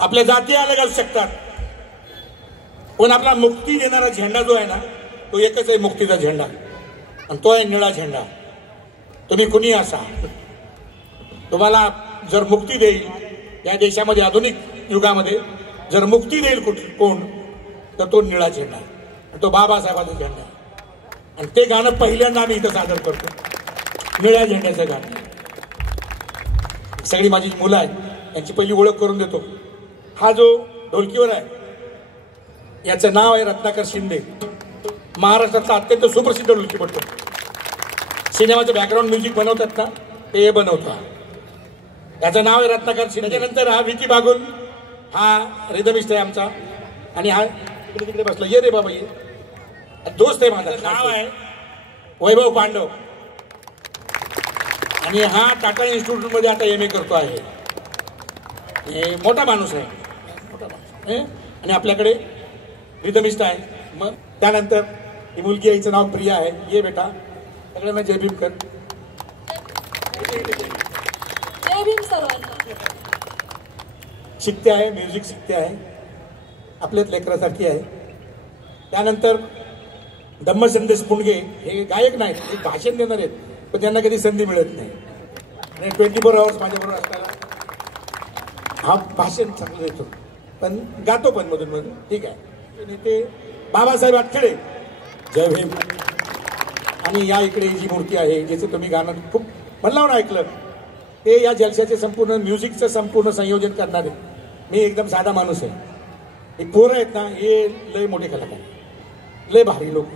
आपल्या जाती अलग असू शकतात, पण आपला मुक्ती देणारा झेंडा जो आहे ना तो एकच आहे, मुक्तीचा झेंडा, आणि तो आहे निळा झेंडा. तुम्ही कुणी असा, तुम्हाला जर मुक्ती देईल या देशामध्ये आधुनिक युगामध्ये जर मुक्ती देईल कोण तर तो निळा झेंडा, तो बाबासाहेबांचा झेंडा. आणि ते गाणं पहिल्यांदा आम्ही इथं सादर करतो, निळ्या झेंड्याचं गाणं. सगळी माझी मुलं आहेत, यांची पहिली ओळख करून देतो. हा जो ढोलकीवर आहे याचं नाव आहे रत्नाकर शिंदे. महाराष्ट्रातला अत्यंत सुप्रसिद्ध ढोलकीपटू. सिनेमाचं बॅकग्राऊंड म्युझिक बनवतात ना ते बनवतो. याचं नाव आहे रत्नाकर शिंदे. त्याच्यानंतर हा विकी बागुल, हा रिदमिस्ट आहे आमचा, आणि हा तिकडे बसला, ये रे बाबा ये, दोस्त आहे माझा. नाव आहे वैभव पांडव, आणि हा टाटा इन्स्टिट्यूट मध्ये आता MA करतो आहे. मोठा माणूस आहे, मोठा माणूस आहे. आणि आपल्याकडे रिदमिस्ट आहे. मग त्यानंतर ही मुलगी आहे, हिचं नाव प्रिया आहे. ये बेटा, सगळ्यांना जय भीम कर. जय भीम सर्वांना. शिकते आहे, म्युझिक शिकते आहे, आपल्याच लेकरासारखी आहे. त्यानंतर धम्मसंदेश पुणगे, हे गायक नाहीत, हे भाषण देणार आहेत, पण त्यांना कधी संधी मिळत नाही. आणि 24 आवर्स माझ्याबरोबर असताना हा भाषण चांगलं देतो, पण गातो पण मधून मधून. ठीक आहे. आणि ते बाबासाहेब आटखळे, जय भीम. आणि या इकडे जी मूर्ती आहे, ज्याचं तुम्ही गाणं खूप म्हणलं ऐकलं, ते या जलशाचे संपूर्ण म्युझिकचं संपूर्ण संयोजन करणारे. मी एकदम साधा माणूस आहे. हे पोरं आहेत ना, हे लय मोठे कलाकार, लय भारी लोक.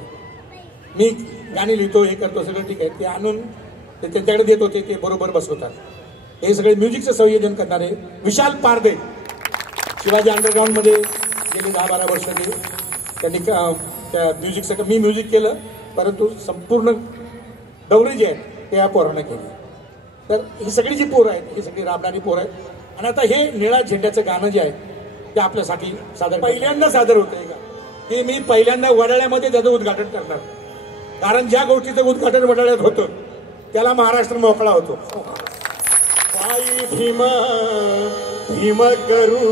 मी गाणी लिहितो, हे करतो, सगळं ठीक आहे. ते आणून ते त्यांच्याकडे देत होते, ते बरोबर बसवतात. हे सगळे म्युझिकचं संयोजन करणारे विशाल पारदे, शिवाजी अंडरग्राऊंडमध्ये गेले 10-12 वर्ष त्यांनी त्या म्युझिकचं, मी म्युझिक केलं, परंतु संपूर्ण डवरे जे आहेत ते या पोरांना केले. तर ही सगळी जी पोरं आहेत ही सगळी राबणारी पोरं आहेत. आणि आता हे निळा झेंड्याचं गाणं जे आहे ते आपल्यासाठी पहिल्यांदा सादर होतंय का, ते मी पहिल्यांदा वडाळ्यामध्ये त्याचं उद्घाटन करणार. कारण ज्या गोष्टीचं उद्घाटन वडाळ्यात होतं त्याला महाराष्ट्र मोकळा होतो. पायी भीम भीम करू,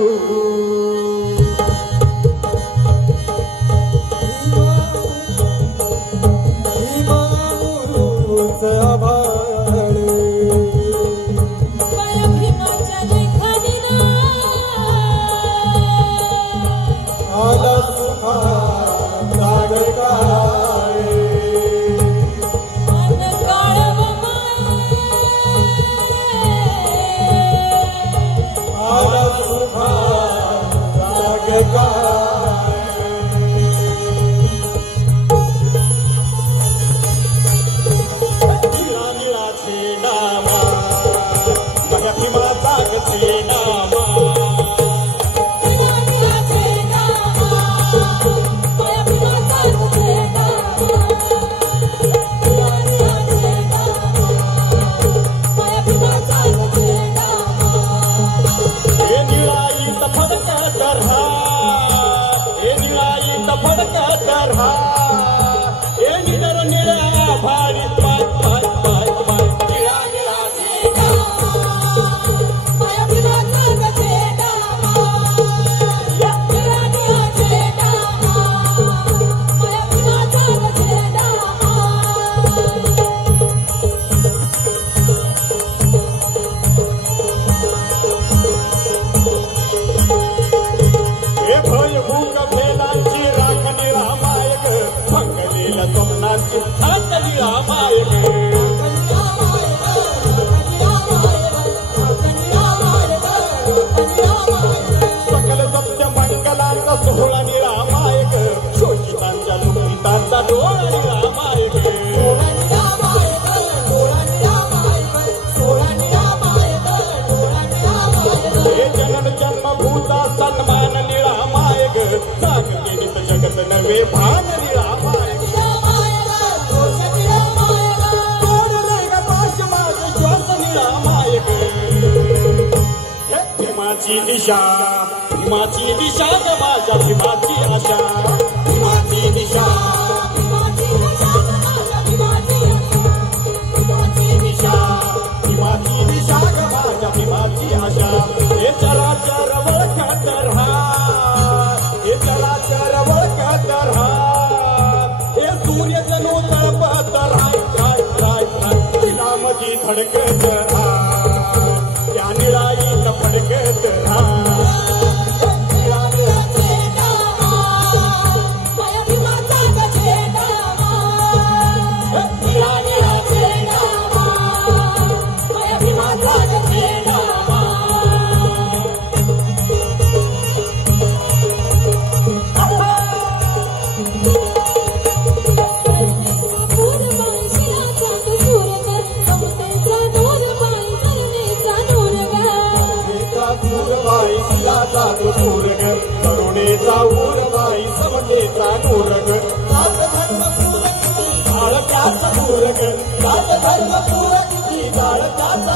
भीमाची दिशा माझ्या भीमाची आशा, भीमाची दिशा, भीमाची दिशा, भीमाची दिशा माझ्या भीमाची आशा. हे चराचर वळखत फडकत राहा या निळाईत फडकत राहा करुणेचा ऊरबाई समतेचा नूरग बाळकाचा नूरग बाळकाचा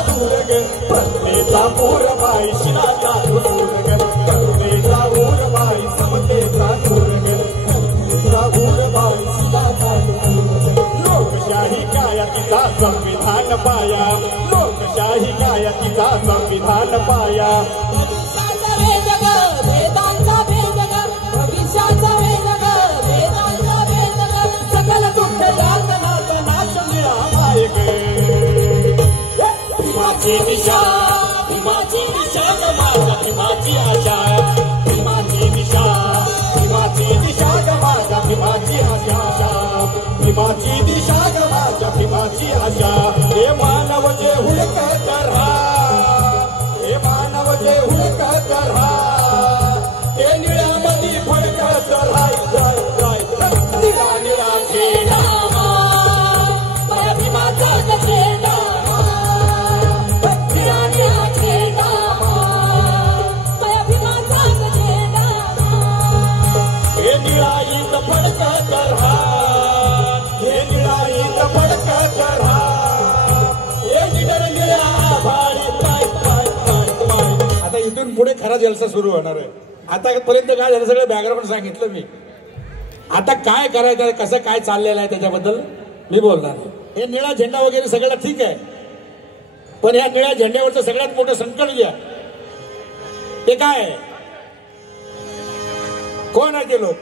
नूरग प्रज्ञेचा ऊरबाई शिलाचा नूरग करुणेचा ऊरबाई समतेचा नूरग प्रज्ञेचा ऊरबाई शिलाचा नूरग लोकशाही काय तिचा संविधान पाया लोकशाही काय तिचा संविधान पाया भीमाची दिशा भीमाची दिशा माझा भीमाची आशा भीमाची दिशा भीमाची दिशा माझा भीमाची आशा भीमाची दिशा माझा भीमाची आशा हे मानव जे हुडकत राहा हे मानव जे हुडकत राहा हे निळ्यामध्ये फडकत राहायचं निळा निळा खेळा भीमाचा खेळा आता इथून पुढे खरा जलसा सुरू होणार आहे. आतापर्यंत काय झालं सगळं बॅकग्राऊंड सांगितलं मी. आता काय करायचं कसं काय चाललेलं आहे त्याच्याबद्दल मी बोलणार. हे निळा झेंडा वगैरे सगळं ठीक आहे पण या निळ्या झेंड्यावरचं सगळ्यात मोठं संकट घ्या ते काय है? कौन है ये लोग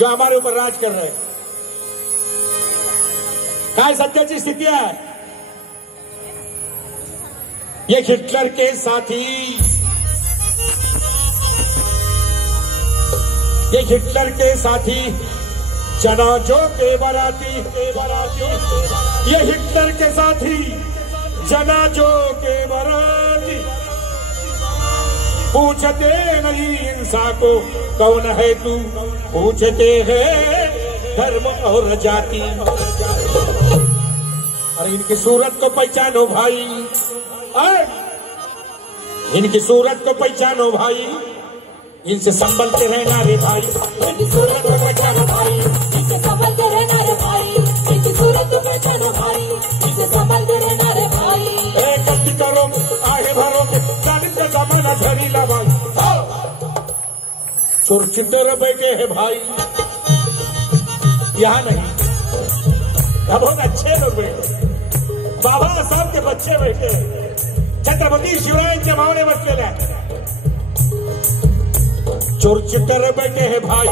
जो हमारे ऊपर राज कर रहे हैं? काय सत्याची स्थिती आहे? ये हिटलर के साथी ये हिटलर के साथी जनाजों के बाराती ये हिटलर के साथी जनाजों के बाराती पूछते नहीं इंसान को कौन है तू पूछते हैं धर्म और जाति. अरे इनकी सूरत को पहचानो भाई इनकी सूरत को पहचानो भाई इनसे संभलते रहना रे भाई इनकी सूरत को पहचानो भाई इनसे संभलते रहना रे भाई इनकी सूरत को पहचानो भाई इनसे संभलते रहना रे भाई. गलती करो आगे भरो जालिम का जमाना झड़ी लगा चोर चिट्टर बैठे हैं भाई यहाँ नहीं यहाँ बहुत अच्छे लोग बैठे बाबा साहब के बच्चे बैठे छत्रपति शिवरायांच्या भावने बसलेल्या चोर चिट्टर बैठे हैं भाई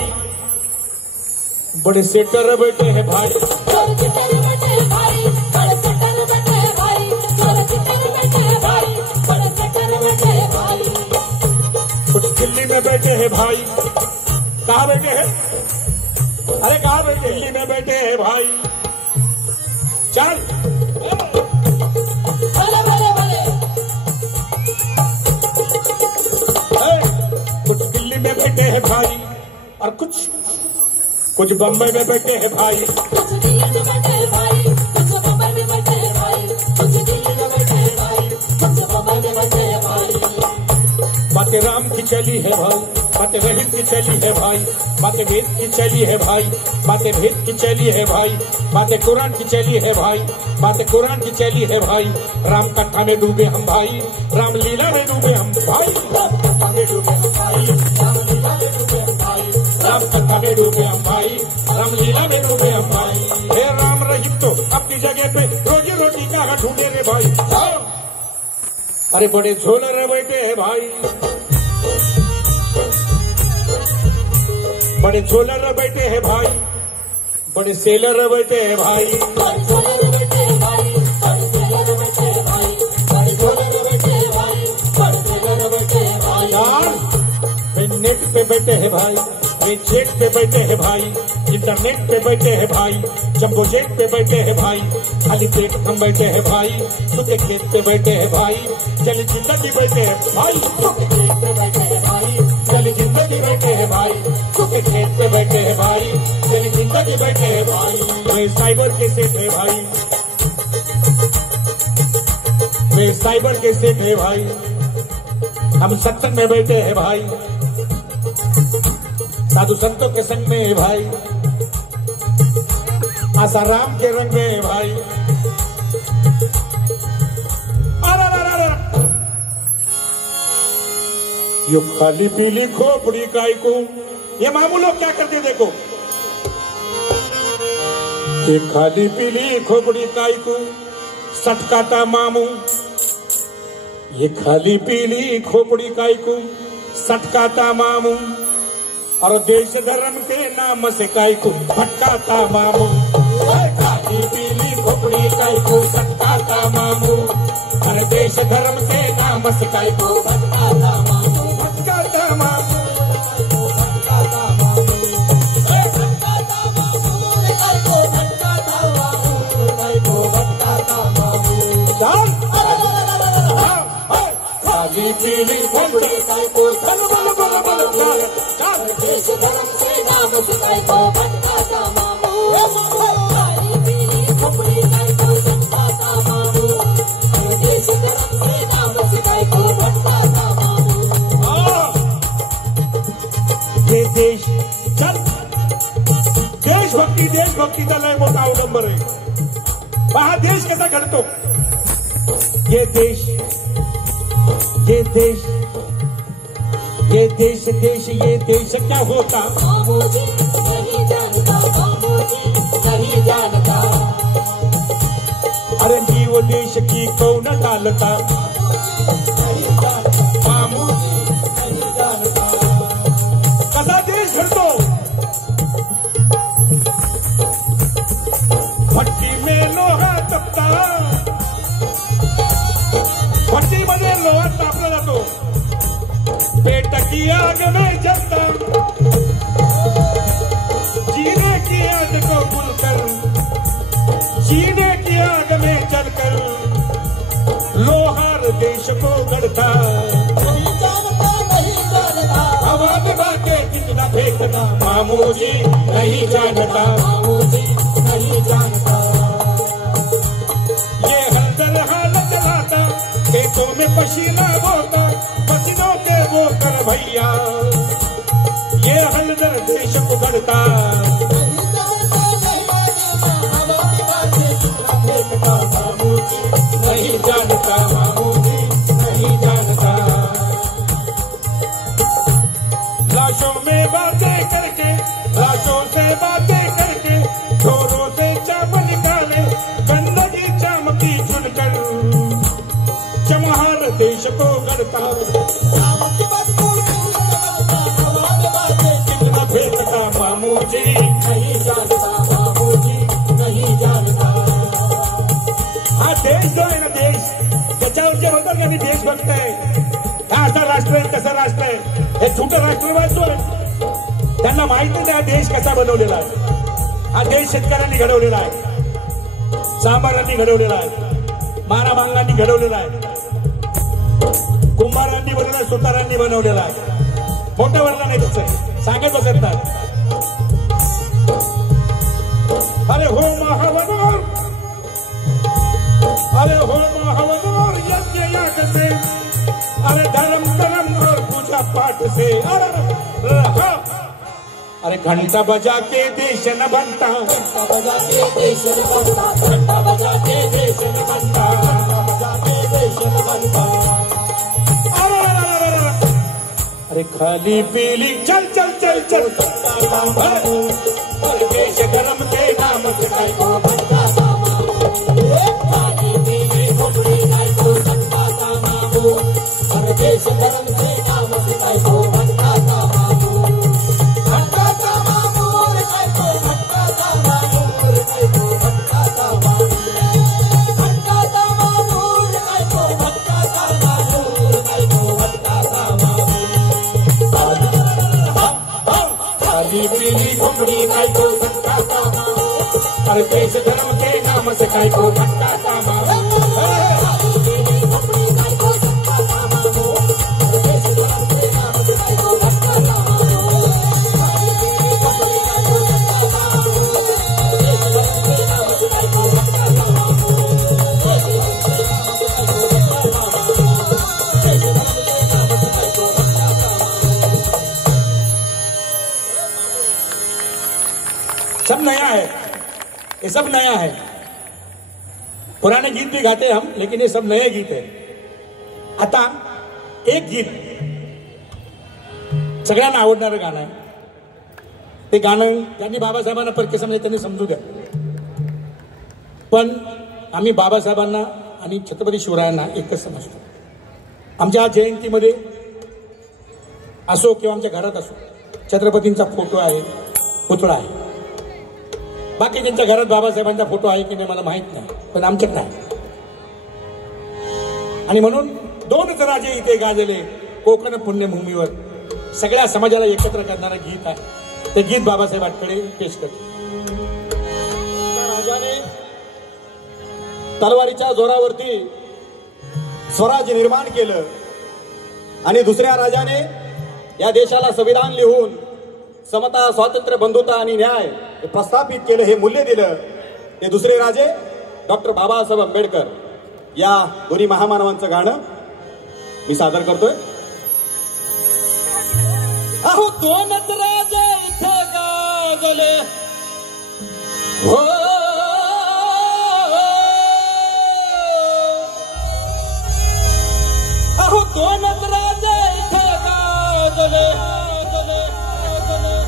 बड़े सेटर बैठे हैं भाई चोर चिट्टर बैठे हैं भाई बड़े सेटर बैठे हैं भाई चोर चिट्टर बैठे हैं भाई बड़े सेटर बैठे हैं भाई. कुछ दिल्ली में बैठे हैं भाई कहाँ बैठे हैं अरे कहाँ बैठे दिल्ली में बैठे हैं भाई चल कुछ दिल्ली में बैठे हैं भाई और कुछ बम्बई में बैठे हैं भाई कुछ दिल्ली में बैठे हैं भाई कुछ बम्बई में बैठे हैं भाई कुछ दिल्ली में बैठे हैं भाई कुछ बम्बई में बैठे हैं भाई. बातें राम की चली है भाई बातें रहीम की चली है भाई बातें वेद की चली है भाई बातें भेद की चली है भाई बातें कुरान की चली है भाई बातें कुरान की चली है भाई. राम कथा में डूबे हम भाई राम लीला में डूबे हम भाई राम कथा में डूबे हम भाई राम लीला में डूबे हम भाई राम कथा में डूबे हम भाई राम लीला में डूबे हम भाई. हे राम रहीम तो अपनी जगह पे रोजी रोटी का ढूंढे रे भाई. अरे बड़े झोलर बैठे हैं भाई बड़े झोलर बैठे हैं भाई बड़े सेलर बैठे हैं भाई बड़े झोलर बैठे हैं भाई बड़े सेलर वे नेट पे बैठे हैं भाई, वे जेट पे बैठे हैं भाई, इंटरनेट पे बैठे हैं भाई, जम्बो जेट पे बैठे हैं भाई, खाली पेट हम बैठे हैं भाई, सुखे खेत पे बैठे हैं भाई, चली जिंदगी बैठे हैं भाई, सुखे खेत पे बैठे हैं भाई, चली जिंदगी बैठे हैं भाई, सुखे खेत पे बैठे हैं भाई, चली जिंदगी बैठे हैं भाई। वे साइबर के सेठ है भाई, वे साइबर के सेठ है भाई, हम सत्संग में बैठे हैं भाई, साधु संतों के संग में है भाई, आसाराम के रंग में है भाई। यो खाली पीली खोपड़ी काय को, ये मामू लोग क्या करते देखो, ये खाली पीली खोपड़ी काय को सटकाता मामू, ये खाली पीली खोपड़ी काय को सटकाता मामू, और देश धर्म के नाम से काय को भटकाता मामू। खाली पीली खोपड़ी काय को सटकाता मामू, और देश धर्म के नाम से काय को भटकाता मामू, भटकाता मामू, भटकाता मामू, भटकाता मामू, काय को भटकाता मामू, काय को भटकाता मामू। खाली पीली खोपड़ी काय को देश धर्म से नाम से काय को भटकाता मामू, खाली पीली खोपड़ी काय को सटकाता मामू, देश धर्म से नाम से काय को भटकाता मामू। ये देश चल देशभक्तीचा लय मोठा अवलंबर आहे। पहा देश कसा घडतो, ये देश ये देश ये देश देश ये देश क्या होता बाबूजी नहीं जानता, बाबूजी नहीं जानता, अरे जीव देश की कौन डालता, बाबूजी नहीं जानता। कसा देश घडतो, भट्टी में लोहा तपता, भट्टीमध्ये लोहा तापला जातो, पेट की आग में जलता, जीने की आग को भूलकर, जीने की आग में जलकर, लोहार देश को गढ़ता, नहीं जानता नहीं जानता, हवा में बाके कितना फेंकता, मामूजी नहीं जानता, मामूजी नहीं जानता। ये हलदर हालत लाता, खेतों में पसीना बोता, पसीनों के वो कर भैया, ये हलदर देश को गढ़ता, नहीं जानता, मामूजी नहीं जानता। लाशों में बातें करके, लाशों से बातें करके, ढोरों से चाम निकाले, गंदगी चाम की चुनकर, चमहार देश को गढ़ता, कितना फेंकता, मामूजी नहीं जानता, मामूजी नहीं जानता। हा देश जो आहे ना, देश त्याच्यावर जे होतं ना, मी देशभक्त आहे, हा असा राष्ट्र आहे तसा राष्ट्र आहे, हे छोटं राष्ट्रवाद जो आहे त्यांना माहिती नाही हा देश कसा बनवलेला आहे। हा देश शेतकऱ्यांनी घडवलेला आहे, चांभारांनी घडवलेला आहे, मारामांगांनी घडवलेला आहे, कुंभारांनी बनवलेला, सुतारांनी बनवलेला आहे, मोठं वर्णन नाही त्याचं, सांगत बसत नाही। अरे हो महावनोर, अरे हो महावनोर यज्ञ याग से, अरे धर्म कर्म और पूजा पाठ से, अरे घंटा बजा के देश न बनता, घंटा बजा के देश न बनता, घंटा बजा के देश न बनता, घंटा बजा के देश न बनता। अरे खाली पीली चल चल चल चल, देश धर्म के नाम से काय को भटकाता मामू, खाली पीली खोपड़ी काय को सटकाता मामू, और देश धर्म के नाम से काय को भटकाता मामू, भटकाता मामू, काय को भटकाता मामू, काय को भटकाता मामू, भटकाता मामू, काय को भटकाता मामू, काय को भटकाता मामू। खाली पीली घोंगडी काय तो सत्ता कामा अरे देश धर्म के नाम से काय को सत्ता कामा सब नया है, ये सब नया है। पुराने गीत भी गाते हम, लेकिन ये सब नए गीत है। आता एक गीत सगळ्यांना आवडणारं गाणं आहे, ते गाणं त्यांनी बाबासाहेबांना परके समजले त्यांनी समजू द्या, पण आम्ही बाबासाहेबांना आणि छत्रपती शिवरायांना एकच समजतो। आमच्या जयंतीमध्ये असो किंवा आमच्या घरात असो छत्रपतींचा फोटो आहे, पुतळा आहे। बाकी त्यांच्या घरात बाबासाहेबांचा फोटो आहे की नाही मला माहित नाही, पण आमच्याकडे आहे। आणि म्हणून दोनच राजे इथे गाजले कोकण पुण्यभूमीवर, सगळ्या समाजाला एकत्र करणारं गीत आहे। ते गीत बाबासाहेब आठवले पेश करतो। राजाने तलवारीच्या जोरावरती स्वराज्य निर्माण केलं आणि दुसऱ्या राजाने या देशाला संविधान लिहून समता, स्वातंत्र्य, बंधुता आणि न्याय हे प्रस्थापित केलं, हे मूल्य दिलं। ते दुसरे राजे डॉक्टर बाबासाहेब आंबेडकर। या दोन्ही महामानवांचं गाणं मी सादर करतोय। अहो दोनच राजे इथं गाजले हो, अहो दोनच राजे इथं गाजले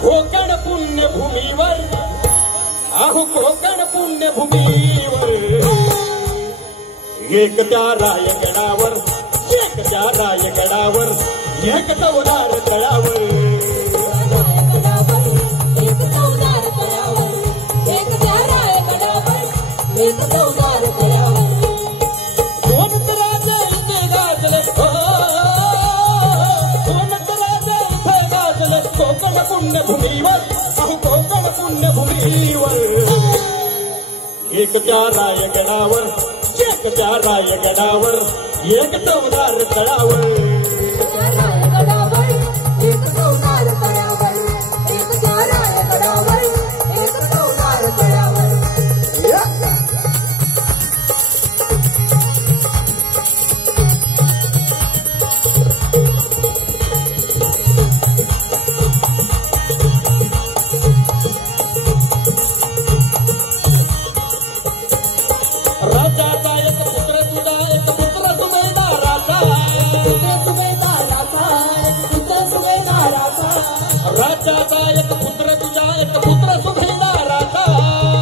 कोकण पुण्यभूमीवर, अहो कोकण पुण्यभूमीवर। एक त्या रायगडावर, एक त्या रायगडावर, एक चौदार तळावर, एक चौदार तळावर, एक त्या रायगडावर, एक चौदार तळावर। दोनच राजे इथे गाजले हो, दोनच राजे इथे गाजले कोकण पुण्यभूमीवर, अहो कोकण पुण्यभूमीवर। एक त्या रायगडावर, एक त्या रायगडावर, एक चौदार तळावर, एक त्या रायगडावर, एक चौदार तळावर, एक त्या रायगडावर, एक चौदार तळावर। राजाचा एक पुत्र तुझा, एक पुत्र सुभेदाराचा, पुत्र सुभेदाराचा, पुत्र सुभेदाराचा, राजाचा एक पुत्र तुझा, एक पुत्र सुभेदाराचा,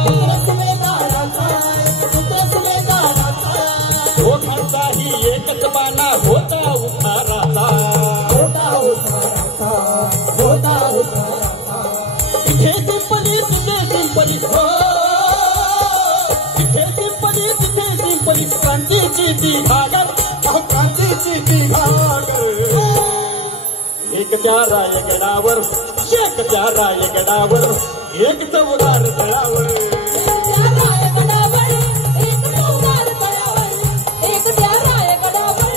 पुत्र सुभेदाराचा, पुत्र सुभेदाराचा। दोघांचाही एकच बाणा होता उताराचा, होता उताराचा, होता उताराचा। तिथे सिंपली, तिथे सिंपली हो, तिथे सिंपली, तिथे सिंपली क्रांतीची ती घागर, अहो क्रांतीची ती घागर। एक त्या रायगडावर, एक त्या रायगडावर, एक चौदार तळावर, एक त्या रायगडावर, एक चौदार तळावर, एक त्या रायगडावर,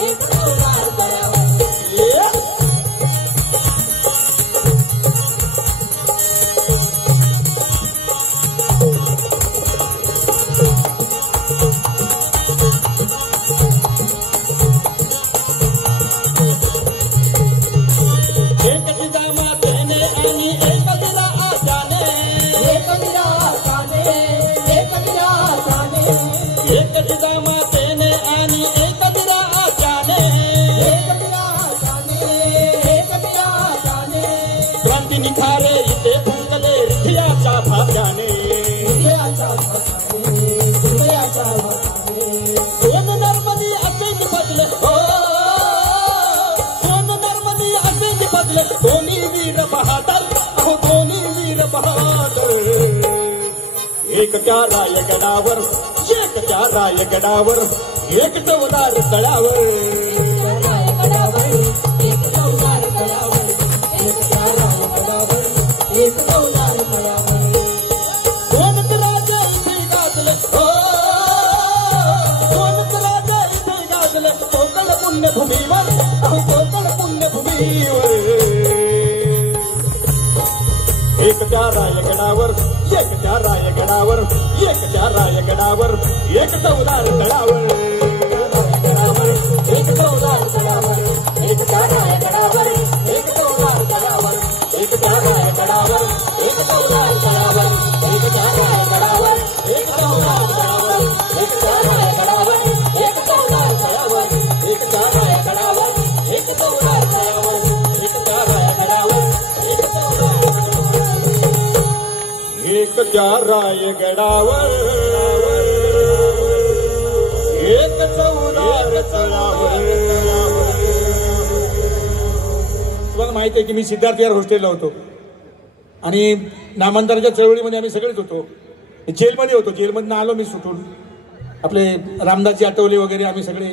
एक चौदार तळावर। एक जिजामातेने आणि एक दिला आशाने, एक विराजाने, एक विराजाने, एक जिजामातेने आणि एक दिला आशाने, एक विराजाने, एक विराजाने। क्रांती निखारे इथे फुंकले हृदयाच्या भात्याने, हृदयाच्या भाताने, हृदयाच्या भाताने। दोन नर्मदी असेच बदले हो, दोन नर्मदी असेच बदले, दोन्ही वीर बहादर, अहो दोन्ही वीर बहादर। एक त्या रायगडावर, एक त्या रायगडावर, एक चौदार तळावर, एक त्या रायगडावर, एक चौदार तळावर, एक त्या रायगडावर, नदीवर एक त्या रायगडावर एक त्या रायगडावर एक त्या रायगडावर एक चौदार तळावर एक चौदार तळावर एक त्या रायगडावर एक चौदार तळावर एक त्या रायगडावर एक चौदार तळावर एक त्या रायगडावर एक चौदार तळावर एक त्या रायगडावर एक चौदार तळावर एक त्या रायगडावर एक चौदार तळावर एक त्या रायगडावर एक चौदार एक त्या रायगडावर एक चौदार तळावर. तुम्हाला माहिती आहे की मी सिद्धार्थ यार हॉस्टेलला होतो आणि नामांतराच्या चळवळीमध्ये आम्ही सगळेच होतो. जेलमध्ये होतो. जेलमधनं आलो मी सुटून. आपले रामदासजी आठवले वगैरे आम्ही सगळे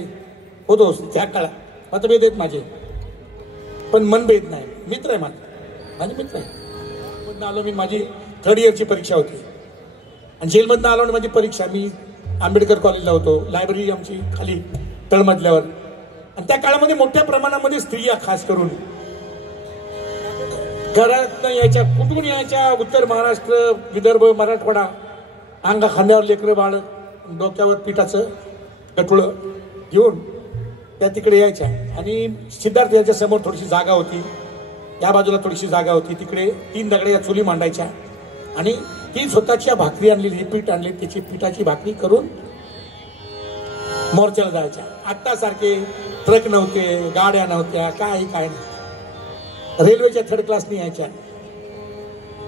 होतो त्या काळात. मतभेद आहेत माझे पण मनभेद नाही. मित्र आहे माझे मित्र आहे. मधनं आलो मी. माझी 3rd इयरची परीक्षा होती आणि जेलमधनं आलो आणि माझी परीक्षा. मी आंबेडकर कॉलेजला होतो. लायब्ररी आमची खाली तळमजल्यावर. आणि त्या काळामध्ये मोठ्या प्रमाणामध्ये स्त्रिया खास करून घरात यायच्या. कुठून यायच्या? उत्तर महाराष्ट्र, विदर्भ, मराठवाडा. अंगा खांद्यावर लेकरं बाळ, डोक्यावर पिठाचं गठुळं घेऊन त्या तिकडे यायच्या. आणि सिद्धार्थ याच्या समोर थोडीशी जागा होती. या बाजूला थोडीशी जागा होती. तिकडे 3 दगड्या चुली मांडायच्या आणि ती स्वतःच्या भाकरी आणलेली, पीठ आणले, त्याची पिठाची भाकरी करून मोर्चाला जायच्या. आत्ता सारखे ट्रक नव्हते, गाड्या नव्हत्या, काय नाही. रेल्वेच्या 3rd क्लासनी यायच्या.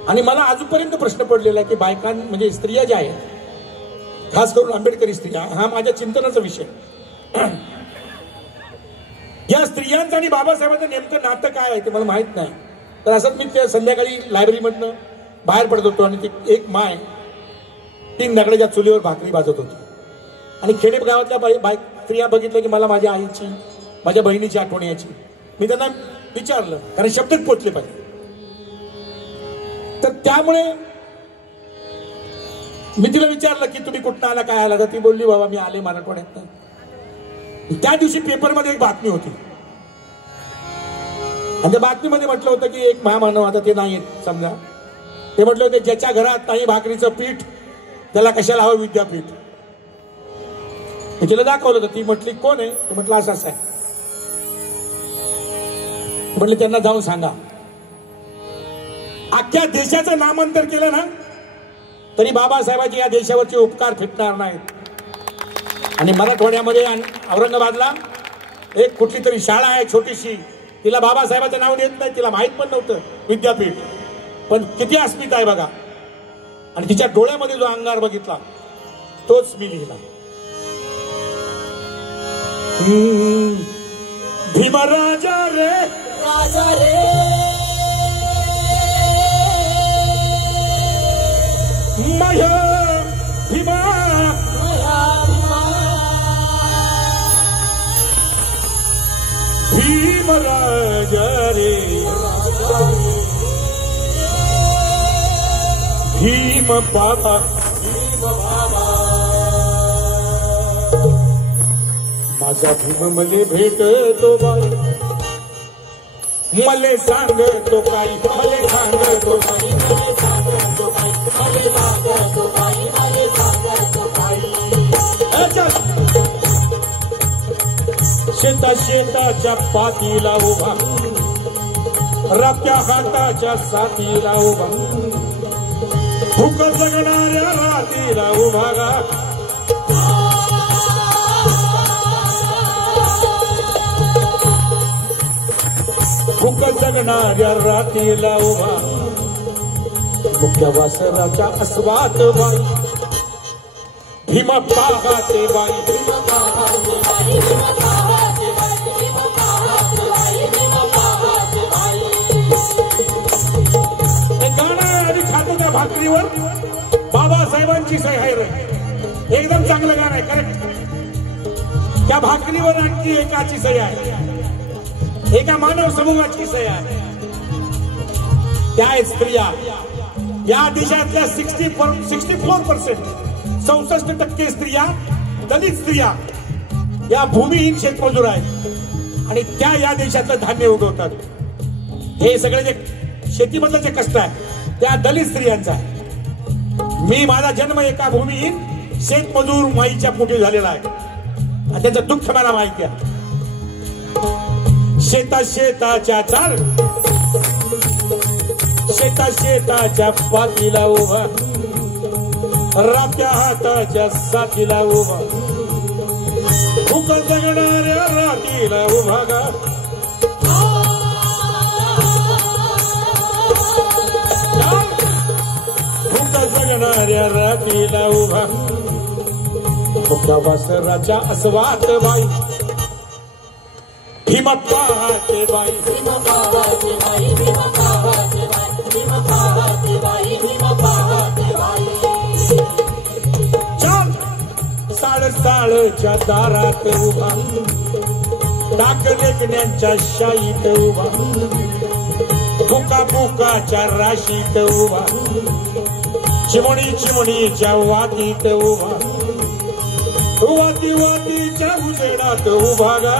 आणि मला अजूनपर्यंत प्रश्न पडलेला आहे की म्हणजे स्त्रिया ज्या आहेत, खास करून आंबेडकरी स्त्रिया, हा माझ्या चिंतनाचा विषय. या स्त्रियांचं आणि बाबासाहेबांचं नेमकं नातं काय आहे ते मला माहित नाही. तर असंच मी त्या संध्याकाळी लायब्ररीमधनं बाहेर पडत होतो आणि ती एक माय 3 दगडाच्या चुलीवर भाकरी भाजत होती. आणि खेडे गावातल्या स्त्रिया बघितलं की मला माझ्या आईची, माझ्या बहिणीची आठवण यायची. मी त्यांना विचारलं, कारण शब्दच पोचले पाहिजे. तर त्यामुळे मी तिला विचारलं की तुम्ही कुठं आला, काय आला? तर ती बोलली, बाबा मी आले मराठवाड्यात. त्या दिवशी पेपरमध्ये एक बातमी होती आणि त्या बातमीमध्ये म्हटलं होतं की एक महामानव, आता ते नाही समजा, ते म्हटलं होते ज्याच्या घरात नाही भाकरीचं पीठ त्याला कशाला हवं विद्यापीठ. मी तिला दाखवलं होतं. ती म्हटली कोण आहे? ते म्हटलं असं आहे. म्हटलं त्यांना जाऊन सांगा. अख्ख्या देशाचं नामांतर केलं ना तरी बाबासाहेबांचे या देशावरचे उपकार फिटणार नाहीत. आणि मराठवाड्यामध्ये औरंगाबादला एक कुठली तरी शाळा आहे छोटीशी, तिला बाबासाहेबांचं नाव देत नाही. तिला माहित पण नव्हतं विद्यापीठ. पण किती अस्मिता आहे बघा. आणि तिच्या डोळ्यामध्ये जो अंगार बघितला तोच मी लिहिला. भीमराजा रे राजा रे माया भीमा भीमराजा रे भीम बाबा माझा भीम मले भेटतो बाई, मले सांगतो काही, मले सांगतो काही, मले सांगतो काही, मले सांगतो काही, मले सांगतो काही. शेताच्या पातीला उभा, रात्या हाताच्या साथीला उभा, भूक जगणाऱ्या रातीला उभा गा. भूक जगणाऱ्या रातीला उभा, मुख्य वासराच्या अस्वात बाई, भीम पाहाते बाई, भीम पाहाते बाई, भीम पाहाते बाई, भीम पाहाते बाई, भीम पाहाते बाई. हे गाणं आम्ही खातो त्या भाकरीवर. बाबासाहेबांची सही आहे रे. एकदम चांगलं गाणं आहे, करेक्ट. त्या भाकरीवर आणखी एकाची सही आहे, एका मानव समूहाची सही आहे. त्या आहेत स्त्रिया. या देशातल्या 64% 64% स्त्रिया दलित स्त्रिया या भूमिहीन शेतमजूर आहेत. आणि त्या या देशातलं धान्य उगवतात. हे सगळे जे शेतीमधलं जे कष्ट आहे त्या दलित स्त्रियांचा आहे. मी माझा जन्म एका भूमीहीन शेतमजूर माईच्या पोटी झालेला आहे आणि त्याचं दुःख मला माहिती आहे. शेताच्या चाल शेताच्या पातीला उभा रात्या हाताच्या साथीला उभा भूक जगणाऱ्या रातीला उभा गा भूक जगणाऱ्या रातीला उभा भुका वासराच्या अस्वात बाई भीम पाहते बाई भीम पाहते बाई भीम पाहते बाई भीम पाहते बाई भीम पाहते बाई चाल साळच्या दारात उभा टाक लेखण्यांच्या शाईत उभा भुकाच्या राशीत उभा चिमणीच्या वातीत उभा वातीच्या उजेडात उभा गा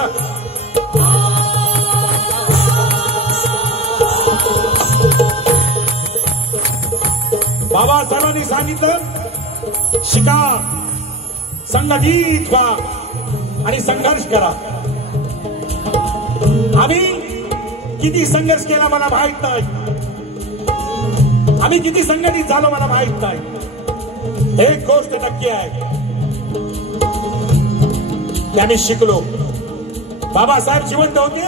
बाबासाहेबांनी सांगितलं शिका संघटित व्हा आणि संघर्ष करा. आम्ही किती संघर्ष केला मला माहित नाही. आम्ही किती संघटित झालो मला माहित नाही. एक गोष्ट नक्की आहे की आम्ही शिकलो. बाबासाहेब जिवंत होते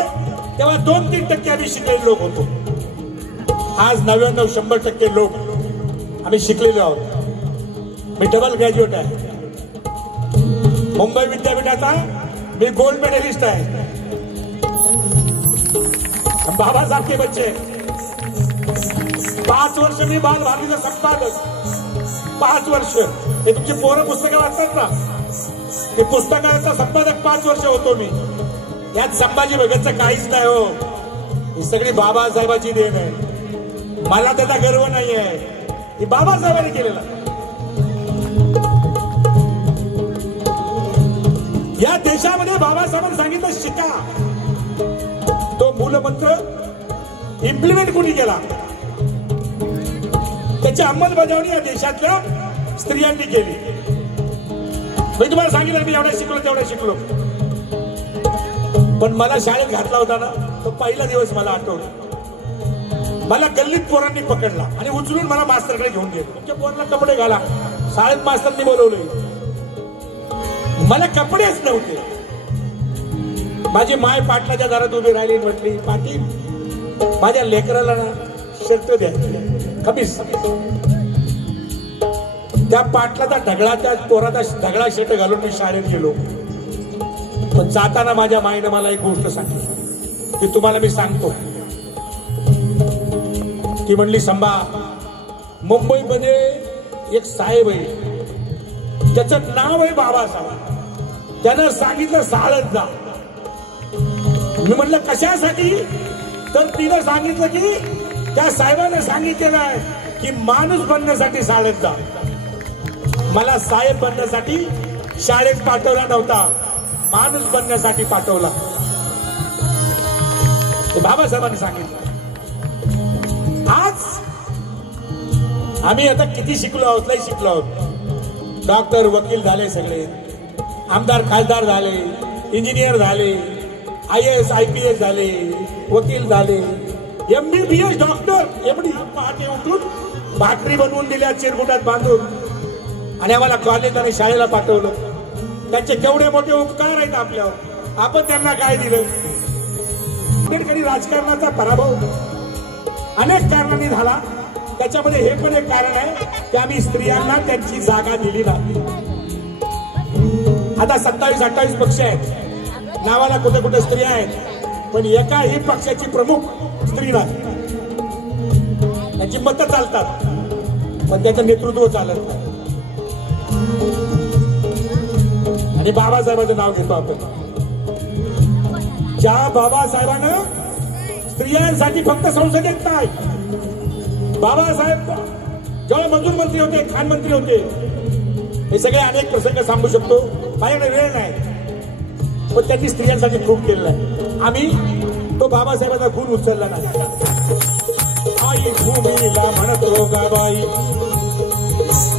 तेव्हा 2-3% आम्ही शिकलेले लोक होतो. आज 99-100% लोक आम्ही शिकलेलो आहोत. मी डबल ग्रॅज्युएट आहे. मुंबई विद्यापीठाचा मी गोल्ड मेडलिस्ट आहे. बाबासाहेब के बच्चे 5 वर्ष मी बाल भारतीचा संपादक 5 वर्ष. हे तुमची पोरं पुस्तकं वाचतात ना ते पुस्तकाचा संपादक 5 वर्ष होतो मी. यात संभाजी भगतचं काहीच नाही हो. ही सगळी बाबासाहेबाची देण आहे. मला त्याचा गर्व नाही आहे. हे बाबासाहेबांनी केलेला. या देशामध्ये बाबासाहेबांनी सांगितलं शिका. तो मूलमंत्र इम्प्लिमेंट कोणी केला त्याची अंमलबजावणी या देशातल्या स्त्रियांनी केली. मी तुम्हाला सांगितलं मी एवढ्या शिकलो तेवढ्या शिकलो. पण मला शाळेत घातला होता ना तो पहिला दिवस मला आठवला. मला गल्लीत पोरांनी पकडला आणि उचलून मला मास्तरकडे घेऊन गेले. तुमच्या पोरांना कपडे घाला. शाळेत मास्तरनी बोलवले. मला कपडेच नव्हते. माझी माय पाटलाच्या दारात उभी राहिली. म्हटली पाटील माझ्या लेकराला ना शर्ट द्या खमीस. त्या पाटलाचा ढगळाच्या पोराचा ढगळा शर्ट घालून मी शाळेत गेलो. पण जाताना माझ्या माईने मला एक गोष्ट सांगितली की तुम्हाला मी सांगतो. ती म्हणली संभा मुंबईमध्ये एक साहेब आहे त्याचं नाव आहे बाबासाहेब. त्यानं सांगितलं साळत जा. मी म्हणलं कशासाठी. तर तिनं सांगितलं की त्या साहेबाने सांगितलेलं आहे की माणूस बनण्यासाठी शाळेत जा. मला साहेब बनण्यासाठी शाळेत पाठवला नव्हता. माणूस बनण्यासाठी पाठवला. बाबासाहेबांनी सांगितलं. आज आम्ही आता किती शिकलो आहोत. लय शिकलो आहोत. डॉक्टर वकील झाले सगळे. आमदार खासदार झाले. इंजिनियर झाले. IAS IPS झाले. वकील झाले. MBBS doctor MD. पहाटे उठून भाकरी बनवून दिल्या चिरगुटात बांधून आणि आम्हाला कॉलेज आणि शाळेला पाठवलं. त्यांचे केवढे मोठे उपकार आहेत आपल्यावर. आपण त्यांना काय दिलं. आंबेडकरी राजकारणाचा पराभव अनेक कारणांनी झाला. त्याच्यामध्ये हे पण एक कारण आहे की आम्ही स्त्रियांना त्यांची जागा दिली नाही. आता 27-28 पक्ष आहेत. नावाला कुठे कुठे स्त्री आहेत पण एकाही पक्षाची प्रमुख स्त्री नाही. त्यांची मतं चालतात पण त्याचं नेतृत्व चालत नाही. आणि बाबासाहेबांचं नाव घेतो आपण. ज्या बाबासाहेबांना स्त्रियांसाठी फक्त संसदेत नाही. बाबासाहेब जेव्हा मजूर मंत्री होते खान मंत्री होते. हे सगळे अनेक प्रसंग सांगू शकतो. माझ्याकडे वेळ नाही पण त्यांनी स्त्रियांसाठी खूप केलेलं आहे. आम्ही तो बाबासाहेबांचा गुण उचलला नाही. आई भूमीला म्हणतो गाबाई,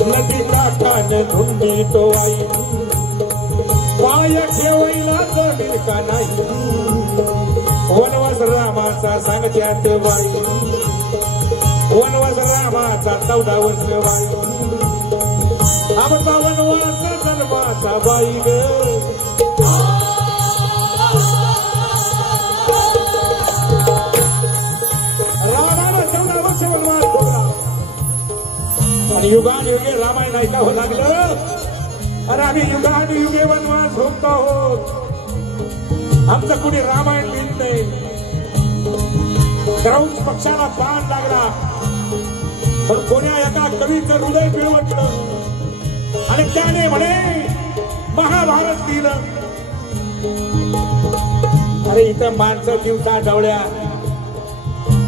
नदी काठाने धुंडी तो आई, पाय ठेवायला जमीन का नाही, वनवास रामाचा सांगत्यात बाई, वनवास रामाचा 14 वर्ष बाई, आमचा वनवास जन्माचा बाई ग. रामाला 14 वर्ष वनवास भोगला आणि युगानुयुगे रामायण ऐकावं लागलं. अरे आम्ही युगानुयुगे वनवास भोगतो आहोत. आमचं कुणी रामायण लिहित नाही. क्रौंच पक्षाला बाण लागला पण कोण्या एका कवीचं हृदय पिळवटलं आणि त्याने म्हणे महाभारत लिहिलं. अरे इथं माणसं दिवसा डवळ्या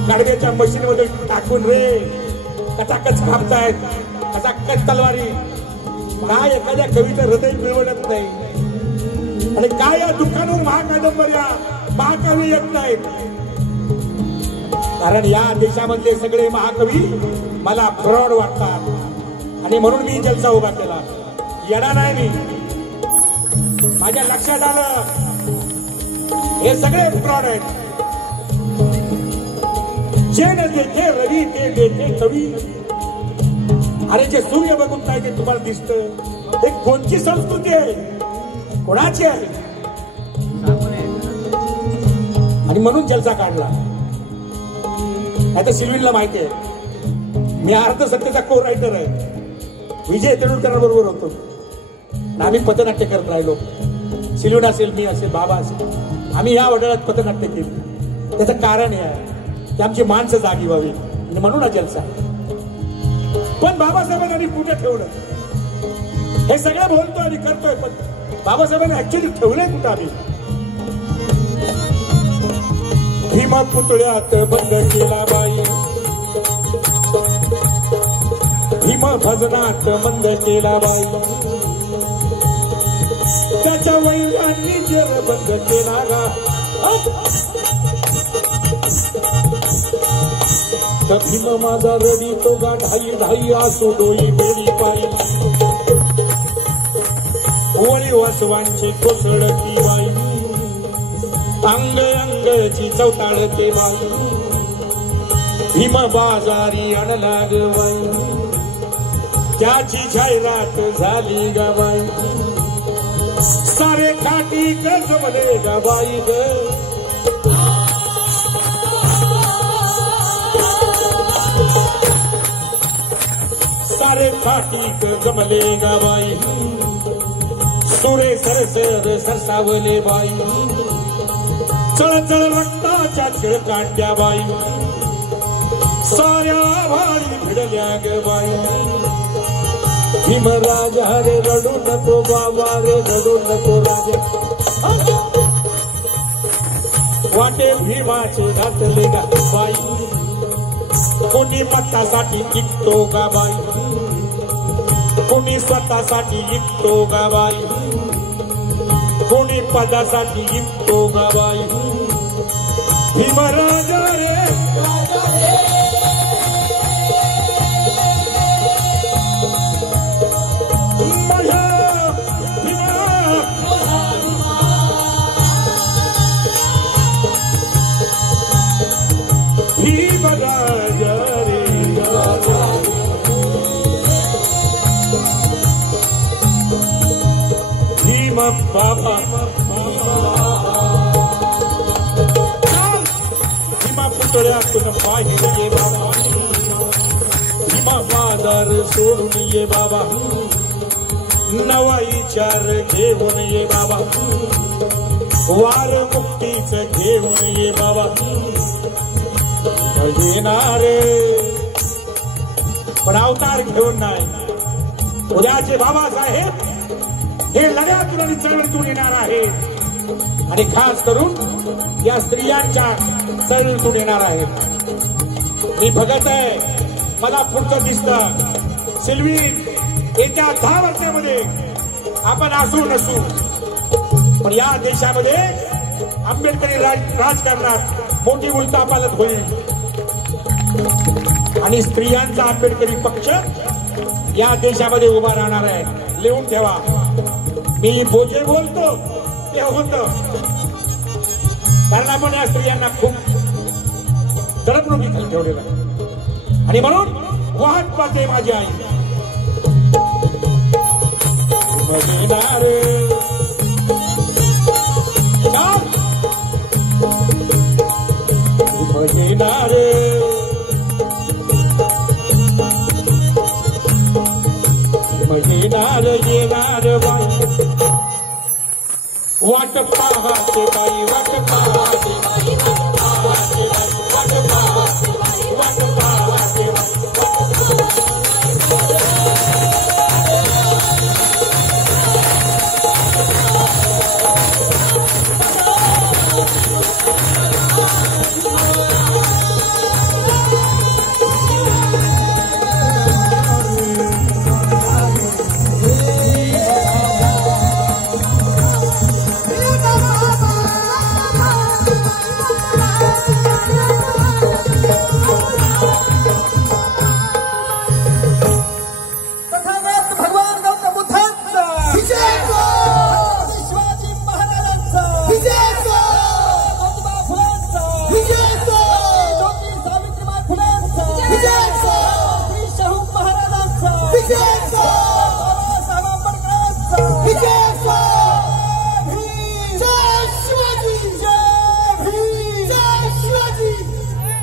गाडग्याच्या मशीनमध्ये टाकून रे कचाकच कापतायत, कचाकच तलवारी. काय एखाद्या कवीचं हृदय पिळवटत नाही आणि काय या दुःखांवर महाकादंबऱ्या महाकवी येत नाहीत. कारण या देशामधले सगळे महाकवी मला फ्रॉड वाटतात आणि म्हणून मी जलसा उभा केला. येणार नाही मी. माझ्या लक्षात आलं हे सगळे फ्रॉड आहेत. जे न देखे रवी ते देखे कवी. अरे जे सूर्य बघून नाही ते तुम्हाला दिसतं. हे कोणची संस्कृती आहे, कोणाची आहे? आणि म्हणून जलसा काढला. आता सिल्वीनला माहिती आहे मी अर्ध सत्तेचा को रायटर आहे. विजय तेंडुलकरांबरोबर होतो. आम्ही पथनाट्य करत राहिलो. सिल्वीन असेल, मी असेल, बाबा असेल, आम्ही या वडाळ्यात पथनाट्य केली. त्याचं कारण हे आहे की आमची माणसं जागी व्हावी आणि म्हणून हा जलसा. पण बाबासाहेबांनी कुठे ठेवलं? हे सगळं बोलतोय आणि करतोय पण बाबासाहेबांनी ऍक्च्युअली ठेवलंय कुठं? आम्ही भीमा पुतळ्यात बंद केला बाई, भीमा भजनात बंद केला बाई, त्याच्या वैरांनी जेर बंद केला गा. भीम माझा रडी तो गा ढाई ढाई असो डोई बेडी पाई, वळी वासवांची कोसळती बाई, अंग अंगची चौताळते बाई, भीम बाजारी आणला ग बाई, त्याची जाहिरात झाली ग बाई, सारे खाटी ग जमले ग बाई ग. सारे फाटीक जमले गा बाई, सुरे सरसर सरसावले बाई, चळचळ रक्ताच्या छिळकांड्या बाई, साऱ्या भारी भिडल्या ग बाई. भीमराजा रे रडू नको बाबा रे रडू नको राजा, वाटे भीमाचे घातले गा बाई, कोणी मतासाठी विकतो गा बाई, कोणी स्वतःसाठी विकतो गा बाई, कोणी पदासाठी विकतो गा बाई. भीमराजा रे भीमराजा रे भीम बाबा भीमा पुतळ्यातून बाहेर ये बाबा, भीमा बाजार सोडून ये बाबा, नवा विचार घेऊन ये बाबा, वार मुक्तीच घेऊन ये बाबा. येणार पण अवतार घेऊन नाही. उद्याचे बाबासाहेब हे लढ्यातून आणि चळवळीतून येणार आहे आणि खास करून या स्त्रियांच्या चळवळीतून येणार आहे. मी बघत आहे मला पुढचं दिसतं. सिल्वी येत्या 10 वर्षामध्ये आपण असू नसू पण या देशामध्ये आंबेडकरी राजकारणात मोठी उलथापालथ होईल आणि स्त्रियांचा आंबेडकरी पक्ष या देशामध्ये उभा राहणार आहे. लिहून ठेवा. मी बोजे बोलतो ते होतं, कारण आपण या स्त्रियांना खूप दडपणुकीखाली ठेवलेलं आहे. आणि म्हणून वाट पाहते माझी आई. मजेदार मजेदार मजेदार येणार बाई. वाट पाहते बाई, वाट पाहते बाई, वाट पाहते बाई, वाट पाहते बाई, वाट पाहते बाई.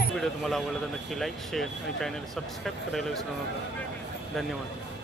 व्हिडिओ तुम्हाला आवडला तर नक्की लाईक शेअर आणि चॅनल सबस्क्राईब करायला विसरू नका. धन्यवाद.